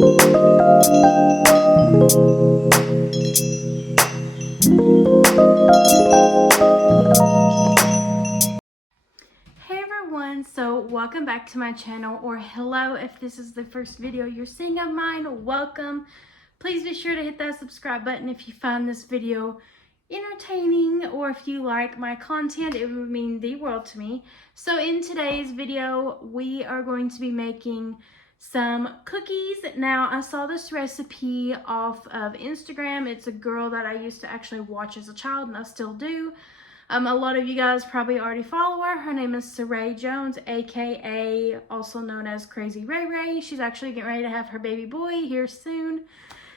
Everyone, so welcome back to my channel, or hello if this is the first video you're seeing of mine. Welcome. Please be sure to hit that subscribe button if you find this video entertaining, or if you like my content. It would mean the world to me. So in today's video we are going to be making some cookies. Now, I saw this recipe off of Instagram. It's a girl that I used to actually watch as a child, and I still do. A lot of you guys probably already follow her. Her name is Saray Jones, aka also known as Crazy Ray Ray. She's actually getting ready to have her baby boy here soon,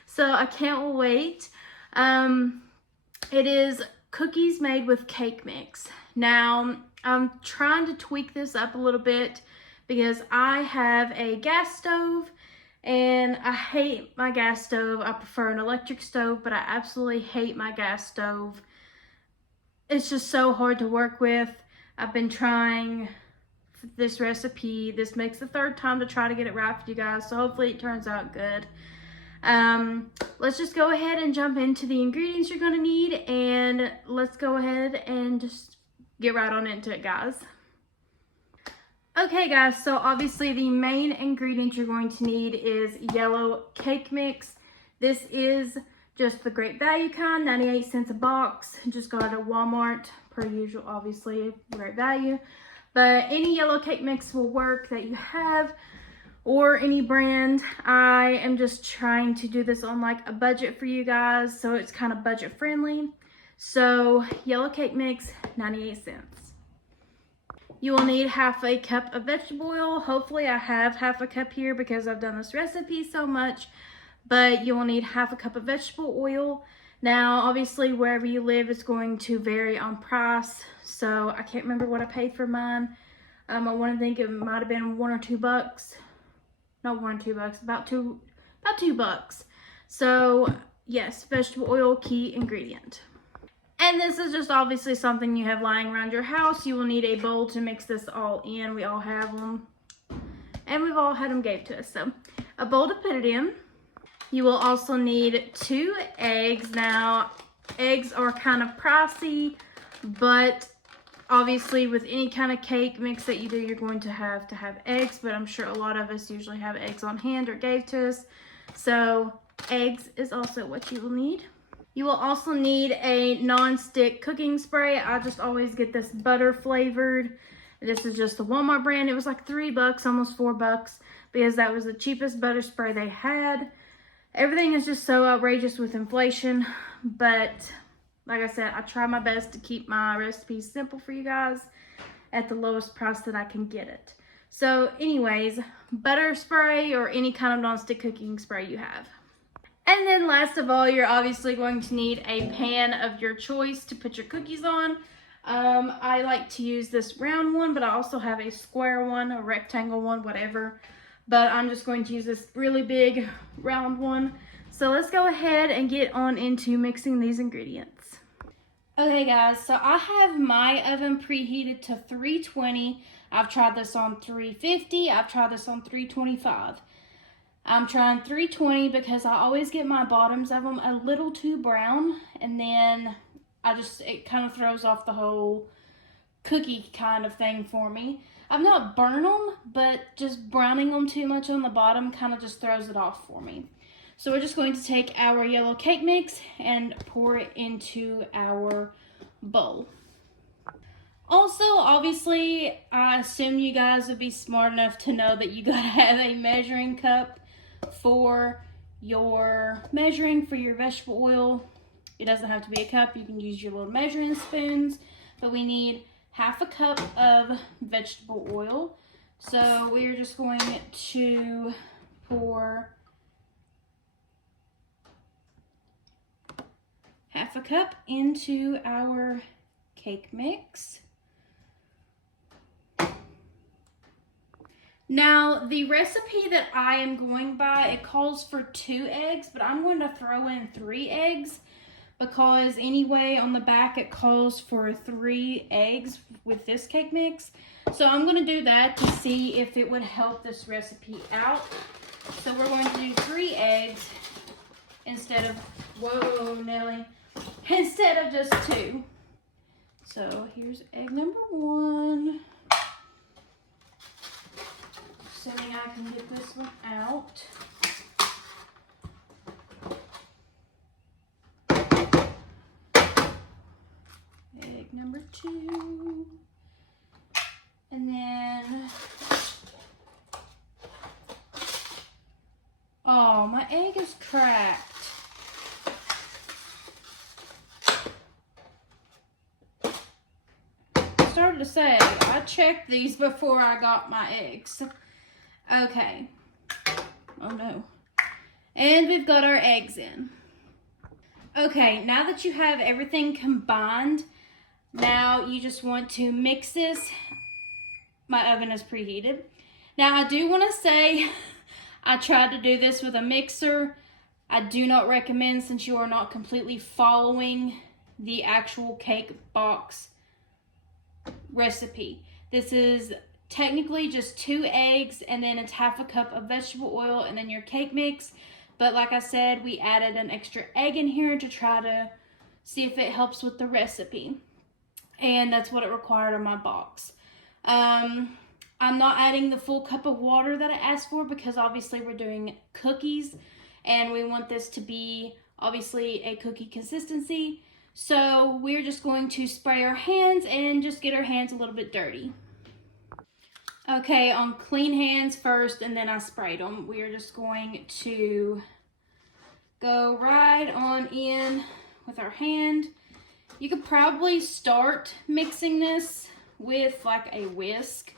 so I can't wait. It is cookies made with cake mix. Now, I'm trying to tweak this up a little bit because I have a gas stove and I hate my gas stove. I prefer an electric stove, but I absolutely hate my gas stove. It's just so hard to work with. I've been trying this recipe. This makes the third time to try to get it right for you guys, so hopefully it turns out good. Let's just go ahead and jump into the ingredients you're going to need, and let's go ahead and just get right on into it, guys. Okay guys, so obviously the main ingredient you're going to need is yellow cake mix. This is just the great value kind, 98 cents a box. Just got it at Walmart, per usual, obviously, great value. But any yellow cake mix will work that you have, or any brand. I am just trying to do this on like a budget for you guys, so it's kind of budget friendly. So yellow cake mix, 98 cents. You will need half a cup of vegetable oil. Hopefully I have half a cup here because I've done this recipe so much. But you will need half a cup of vegetable oil. Now, obviously, wherever you live, it's going to vary on price. So I can't remember what I paid for mine. I want to think it might have been $1 or $2. Not $1 or $2, about $2. So yes, vegetable oil, key ingredient. And this is just obviously something you have lying around your house. You will need a bowl to mix this all in. We all have them, and we've all had them gave to us. So a bowl to put it in. You will also need 2 eggs. Now, eggs are kind of pricey, but obviously with any kind of cake mix that you do, you're going to have eggs, but I'm sure a lot of us usually have eggs on hand or gave to us. So eggs is also what you will need. You will also need a non-stick cooking spray. I just always get this butter flavored. This is just the Walmart brand. It was like $3, almost $4, because that was the cheapest butter spray they had. Everything is just so outrageous with inflation, but like I said, I try my best to keep my recipes simple for you guys at the lowest price that I can get it. So anyways, butter spray or any kind of non-stick cooking spray you have. And then last of all, you're obviously going to need a pan of your choice to put your cookies on. I like to use this round one, but I also have a square one, a rectangle one, whatever. But I'm just going to use this really big round one. So let's go ahead and get on into mixing these ingredients. Okay guys, so I have my oven preheated to 320. I've tried this on 350. I've tried this on 325. I'm trying 320 because I always get my bottoms of them a little too brown, and then it kind of throws off the whole cookie kind of thing for me. I've not burned them, but just browning them too much on the bottom kind of just throws it off for me. So we're just going to take our yellow cake mix and pour it into our bowl. Also, obviously, I assume you guys would be smart enough to know that you gotta have a measuring cup for your measuring for your vegetable oil. It doesn't have to be a cup. You can use your little measuring spoons, but we need half a cup of vegetable oil. So we're just going to pour half a cup into our cake mix. Now, the recipe that I am going by, it calls for 2 eggs, but I'm going to throw in 3 eggs because anyway, on the back it calls for 3 eggs with this cake mix. So I'm going to do that to see if it would help this recipe out. So we're going to do 3 eggs instead of, whoa, Nelly, instead of just 2. So here's egg number 1. Assuming I can get this one out. Egg number 2. And then, oh, my egg is cracked. I started to say, I checked these before I got my eggs. Okay. Oh no. And we've got our eggs in. Okay, now that you have everything combined, now you just want to mix this. My oven is preheated. Now I do want to say, I tried to do this with a mixer. I do not recommend, since you are not completely following the actual cake box recipe. This is technically just 2 eggs, and then it's half a cup of vegetable oil, and then your cake mix. But like I said, we added an extra egg in here to try to see if it helps with the recipe. And that's what it required on my box. I'm not adding the full cup of water that I asked for, because obviously we're doing cookies and we want this to be obviously a cookie consistency. So we're just going to spray our hands and just get our hands a little bit dirty. Okay, on clean hands first, and then I sprayed them. We are just going to go right on in with our hand. You could probably start mixing this with like a whisk,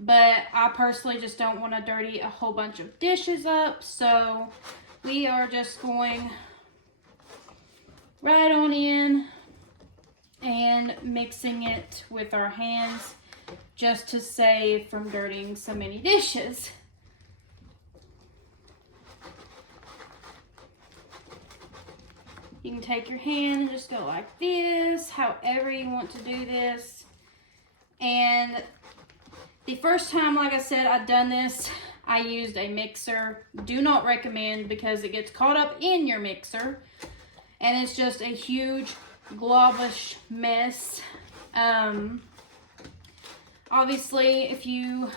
but I personally just don't want to dirty a whole bunch of dishes up, so we are just going right on in and mixing it with our hands, just to save from dirtying so many dishes. You can take your hand and just go like this, however you want to do this. And the first time, like I said, I've done this, I used a mixer. Do not recommend, because it gets caught up in your mixer and it's just a huge globish mess. Obviously, if you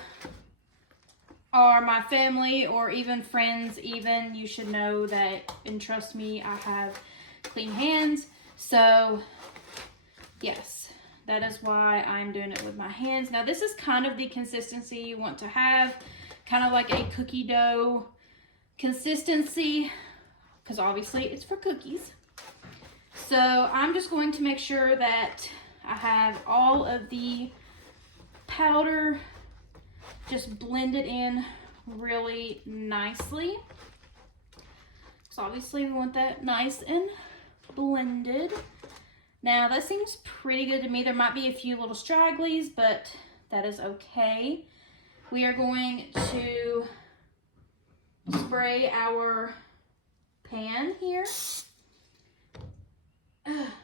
are my family or even friends even, you should know that, and trust me, I have clean hands. So yes, that is why I'm doing it with my hands. Now this is kind of the consistency you want to have, kind of like a cookie dough consistency, because obviously it's for cookies. So I'm just going to make sure that I have all of the powder just blended in really nicely. So obviously we want that nice and blended. Now that seems pretty good to me. There might be a few little stragglies, but that is okay. We are going to spray our pan here.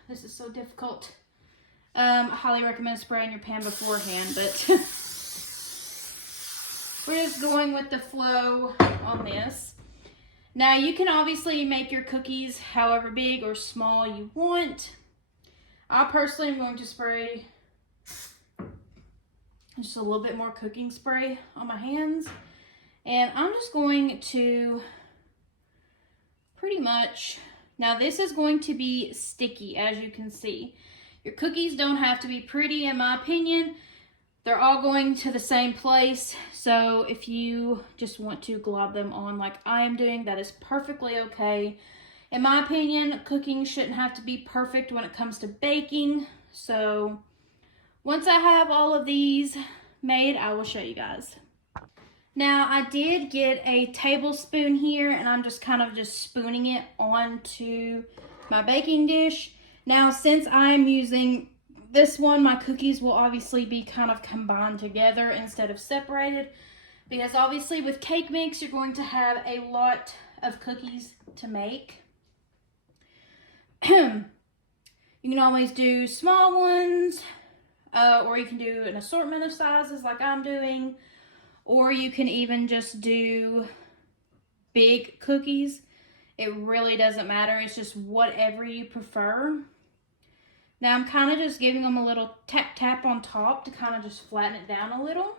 This is so difficult. I highly recommend spraying your pan beforehand, but we're just going with the flow on this. Now you can obviously make your cookies however big or small you want. I personally am going to spray just a little bit more cooking spray on my hands. And I'm just going to pretty much, now this is going to be sticky, as you can see. Your cookies don't have to be pretty, in my opinion. They're all going to the same place. So if you just want to glob them on like I am doing, that is perfectly okay. In my opinion, cooking shouldn't have to be perfect when it comes to baking. So once I have all of these made, I will show you guys. Now I did get a tablespoon here, and I'm just kind of just spooning it onto my baking dish. Now since I'm using this one, my cookies will obviously be kind of combined together instead of separated, because obviously with cake mix you're going to have a lot of cookies to make. You can always do small ones, or you can do an assortment of sizes like I'm doing, or you can even just do big cookies. It really doesn't matter. It's just whatever you prefer. Now I'm kind of just giving them a little tap tap on top to kind of just flatten it down a little.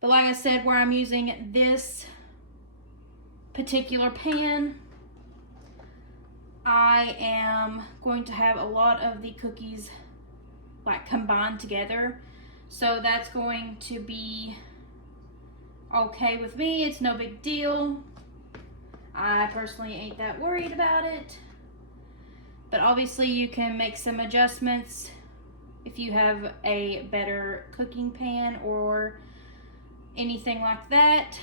But like I said, where I'm using this particular pan, I am going to have a lot of the cookies like combined together. So that's going to be okay with me. It's no big deal. I personally ain't that worried about it. But obviously you can make some adjustments if you have a better cooking pan or anything like that.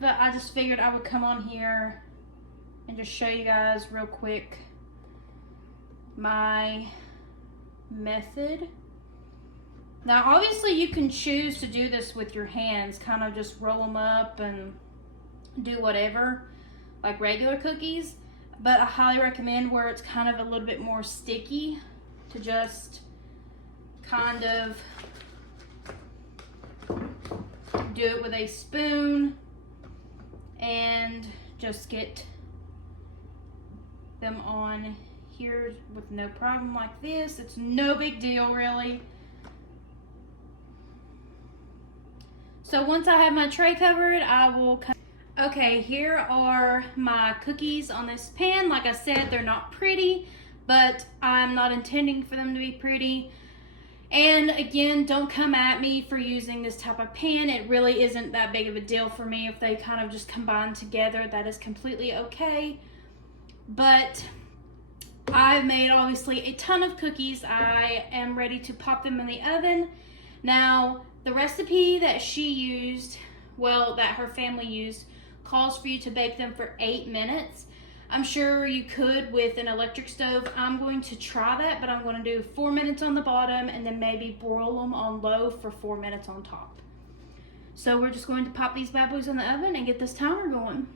But I just figured I would come on here and just show you guys real quick my method. Now obviously you can choose to do this with your hands, kind of just roll them up and do whatever like regular cookies, but I highly recommend where it's kind of a little bit more sticky to just kind of do it with a spoon and just get them on here with no problem like this. It's no big deal really. So once I have my tray covered, I will come. Okay, here are my cookies on this pan. Like I said, they're not pretty, but I'm not intending for them to be pretty. And again, don't come at me for using this type of pan. It really isn't that big of a deal for me if they kind of just combine together. That is completely okay. But I've made obviously a ton of cookies. I am ready to pop them in the oven. Now, the recipe that she used, well, that her family used, calls for you to bake them for 8 minutes. I'm sure you could with an electric stove. I'm going to try that, but I'm going to do 4 minutes on the bottom and then maybe broil them on low for 4 minutes on top. So we're just going to pop these bad boys in the oven and get this timer going.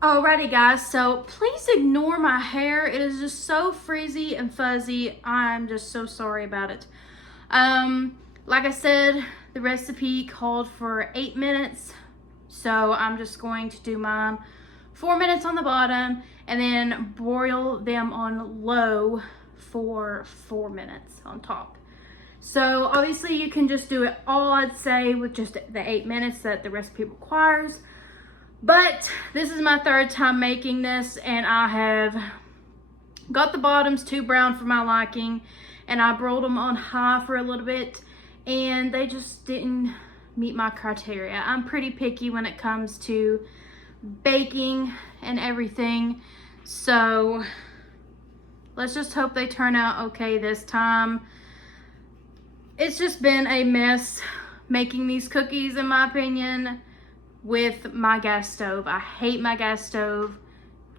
Alrighty guys, so please ignore my hair. It is just so frizzy and fuzzy. I'm just so sorry about it. Like I said, the recipe called for 8 minutes. So I'm just going to do mine 4 minutes on the bottom and then broil them on low for 4 minutes on top. So obviously you can just do it all, I'd say, with just the 8 minutes that the recipe requires. But this is my third time making this and I have got the bottoms too brown for my liking and I broiled them on high for a little bit and they just didn't meet my criteria. I'm pretty picky when it comes to baking and everything, so let's just hope they turn out okay this time. It's just been a mess making these cookies in my opinion with my gas stove. I hate my gas stove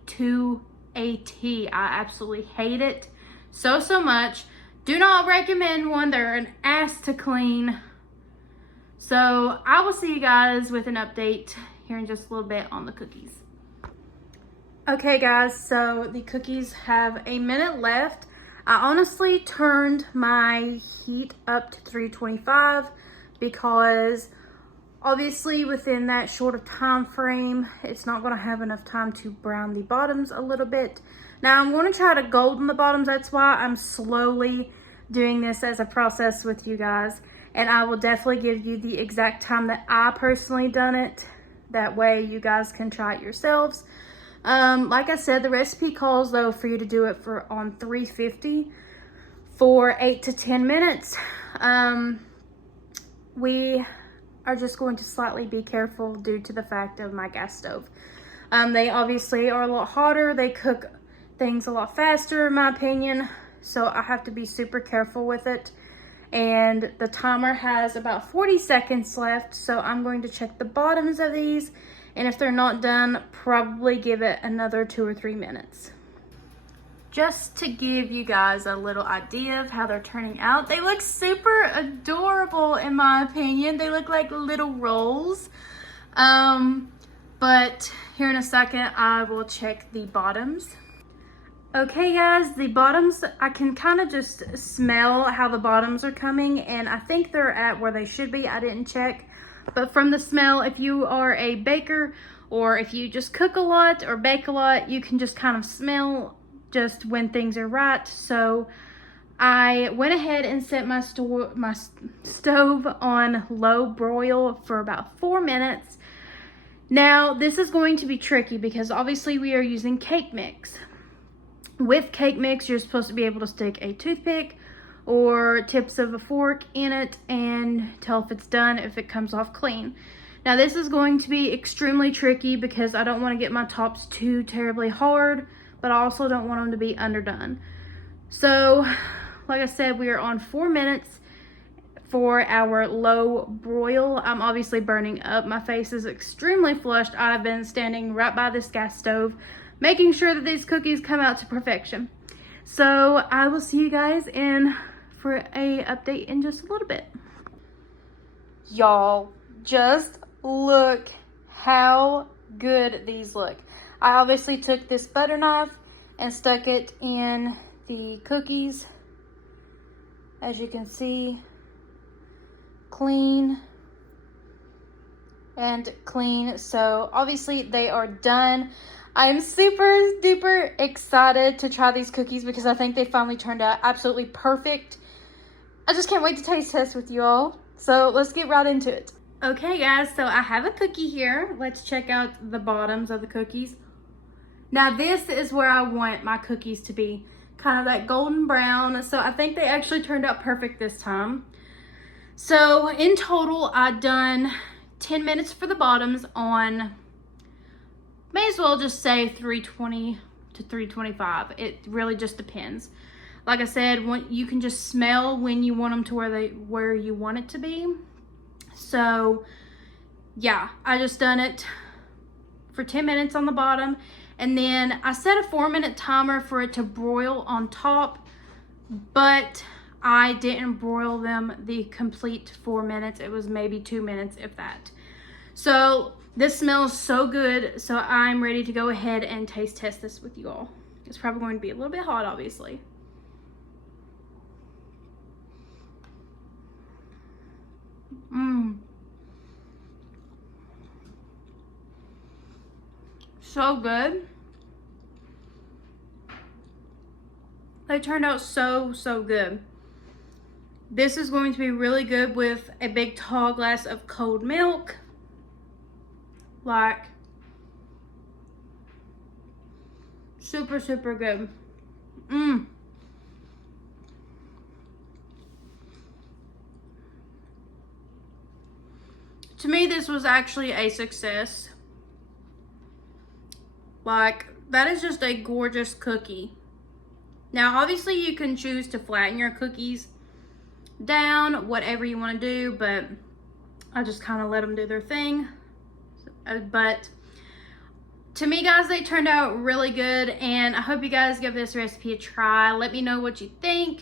to a T. I absolutely hate it so much. Do not recommend one. They're an ass to clean. So I will see you guys with an update here in just a little bit on the cookies. Okay guys, so the cookies have a minute left. I honestly turned my heat up to 325 because obviously within that short of time frame, it's not going to have enough time to brown the bottoms a little bit. Now I'm going to try to golden the bottoms. That's why I'm slowly doing this as a process with you guys. And I will definitely give you the exact time that I personally done it. That way you guys can try it yourselves. Like I said, the recipe calls though for you to do it on 350 for 8 to 10 minutes. We are just going to slightly be careful due to the fact of my gas stove. They obviously are a lot hotter. They cook things a lot faster in my opinion. So I have to be super careful with it. And the timer has about 40 seconds left, so I'm going to check the bottoms of these, and if they're not done, probably give it another 2 or 3 minutes. Just to give you guys a little idea of how they're turning out, they look super adorable in my opinion. They look like little rolls. But here in a second, I will check the bottoms. Okay guys, the bottoms, I can kind of just smell how the bottoms are coming and I think they're at where they should be. I didn't check, But from the smell, if you are a baker or if you just cook a lot or bake a lot, you can just kind of smell just when things are right. So I went ahead and set my stove on low broil for about 4 minutes. Now, this is going to be tricky because obviously we are using cake mix. With cake mix, you're supposed to be able to stick a toothpick or tips of a fork in it and tell if it's done, if it comes off clean. Now, this is going to be extremely tricky because I don't want to get my tops too terribly hard, but I also don't want them to be underdone. So, like I said, we are on 4 minutes for our low broil. I'm obviously burning up. My face is extremely flushed. I've been standing right by this gas stove, making sure that these cookies come out to perfection. So I will see you guys for a update in just a little bit. Y'all, just look how good these look. I obviously took this butter knife and stuck it in the cookies. As you can see, clean and clean. So obviously they are done. I'm super duper excited to try these cookies because I think they finally turned out absolutely perfect. I just can't wait to taste test with you all. So let's get right into it. Okay guys, so I have a cookie here. Let's check out the bottoms of the cookies. Now this is where I want my cookies to be. Kind of that golden brown. So I think they actually turned out perfect this time. So in total, I've done 10 minutes for the bottoms on, may as well just say 320 to 325. It really just depends. Like I said, you can just smell when you want them to where you want it to be. So yeah, I just done it for 10 minutes on the bottom. And then I set a 4-minute timer for it to broil on top, but I didn't broil them the complete 4 minutes. It was maybe 2 minutes, if that. So this smells so good. So I'm ready to go ahead and taste test this with you all. It's probably going to be a little bit hot, obviously. So good. They turned out so good. This is going to be really good with a big tall glass of cold milk. Like, super good. To me, this was actually a success. Like, that is just a gorgeous cookie. Now, obviously, you can choose to flatten your cookies down, whatever you want to do, but I just kind of let them do their thing. But to me, guys, they turned out really good, and I hope you guys give this recipe a try. Let me know what you think.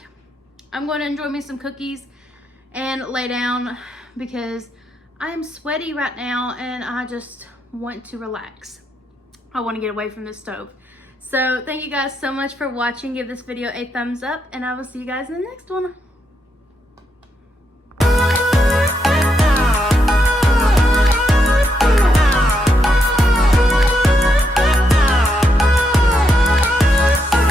I'm going to enjoy me some cookies and lay down because I am sweaty right now, and I just want to relax. I want to get away from this stove. So thank you guys so much for watching. Give this video a thumbs up, and I will see you guys in the next one.